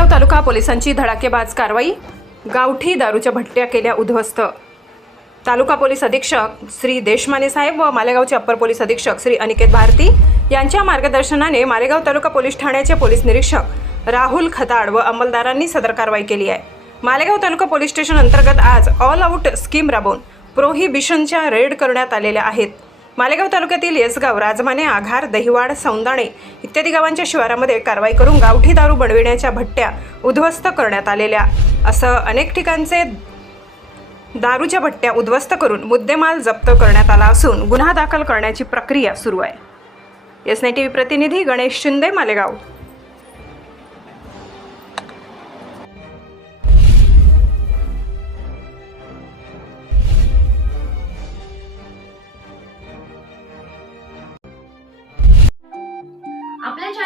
मालेगाव तालुका पोलिसांची धडाकेबाज कारवाई गावठी दारूच्या भट्ट्या केल्या उद्ध्वस्त. तालुका पोलीस अधीक्षक श्री देशमाने साहेब व मालेगावचे अप्पर पोलीस अधीक्षक श्री अनिकेत भारती यांच्या मार्गदर्शनाने मालेगाव तालुका पोलीस ठाण्याचे पोलीस निरीक्षक राहुल खताड व अंमलदारांनी सदर कारवाई केली आहे. मालेगाव तालुका पोलीस स्टेशन अंतर्गत आज ऑल आऊट स्कीम राबवून प्रोहिबिशनच्या रेड करण्यात आलेल्या आहेत. मालेगाव तालुक्यातील येसगाव राजमाने आघार दहिवाड सौंदाणे इत्यादी गावांच्या शिवारामध्ये कारवाई करून गावठी दारू बनविण्याच्या भट्ट्या उद्ध्वस्त करण्यात आलेल्या. असं अनेक ठिकाणचे दारूच्या भट्ट्या उद्ध्वस्त करून मुद्देमाल जप्त करण्यात आला असून गुन्हा दाखल करण्याची प्रक्रिया सुरू आहे. एस टी व्ही प्रतिनिधी गणेश शिंदे मालेगाव.